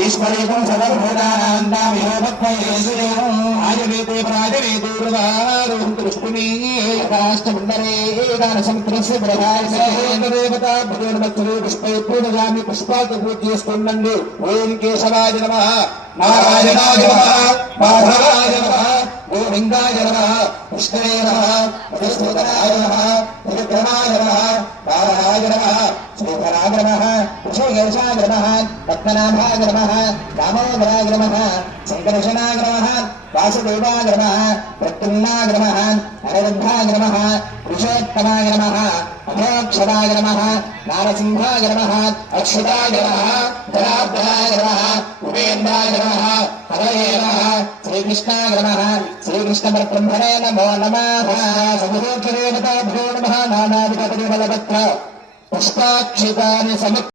ఈశ్వరీకం సదర్భూతానాందామిహోపత్వయేసుదేవం ఆయుర్వేదే ప్రాజవేదూర్వారుష్టుమీష్టమండరే సంతరస్య ప్రధాయదేవతా భగవన్మత్సరే పుష్పై పూజగామి పుష్పాలు పూజ చేసుకోండి. ఓం కేశవాయ నమః, నారాయణాయ నమః, మాధవాయ నమః, గోవిందాయ నమః, కృష్ణాయ నమః, మధుసూదనాయ నమః, త్రివిక్రమాయ నమః, బాలనాయ నమః, శ్రీధరాయ నమః, ఋషికేశాయ నమః, పద్మనాభాయ నమః, దామోదరాయ నమః, శంకర్షణాయ నమః, వాసుదేవాయ నమః, ప్రద్యుమ్నాయ నమః, అనిరుద్ధాయ నమః, పురుషోత్తమాయ నమః, అమోక్షదాయ నమః, నారసింహాయ నమః, అచ్యుతాయ నమః, జనార్దనాయ నమః, ఉపేంద్రాయ నమః, హరయే నమః, శ్రీకృష్ణాయ నమః, శ్రీకృష్ణపరబ్రహ్మణే నమో నమః. సముద్రేవతాభ్యో నమః. నానావిధ పరిమళపత్ర పుష్పాక్షితాని